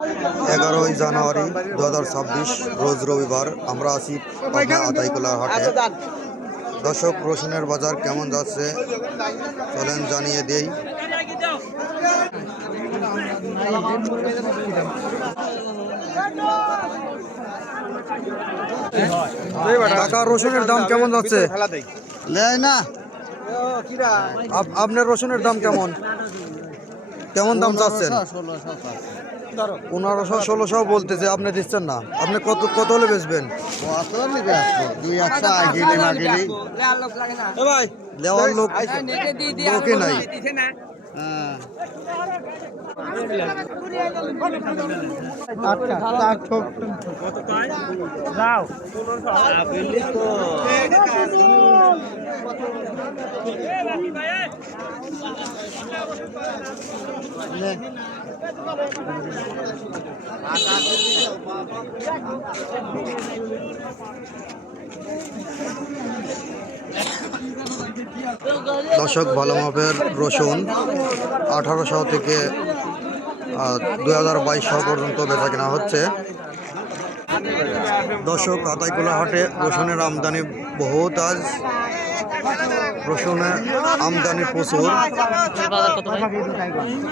11ই জানুয়ারি 2026 রোজ রবিবার। আমরা আছি পাবনা আতাইকুলার হাটে। দর্শক, রসুনের বাজার কেমন যাচ্ছে চলেন জানিয়ে দেই। কাকা, রসুনের দাম কেমন যাচ্ছে? না আপনার রসুনের দাম কেমন কেমন দাম চাচ্ছেন? 1500-1600 বলতেছে, আপনি দিচ্ছেন না। আপনি কত কত হলে বেচবেন? লেওয়ার লোকে নাই। দর্শক, ভালো মাপের রসুন 1800 থেকে 2200 পর্যন্ত বেচা কেনা হচ্ছে। দর্শক, আতাইকুলা হাটে রসুনের আমদানি বহুত। আজ রসুনের আমদানি প্রচুর।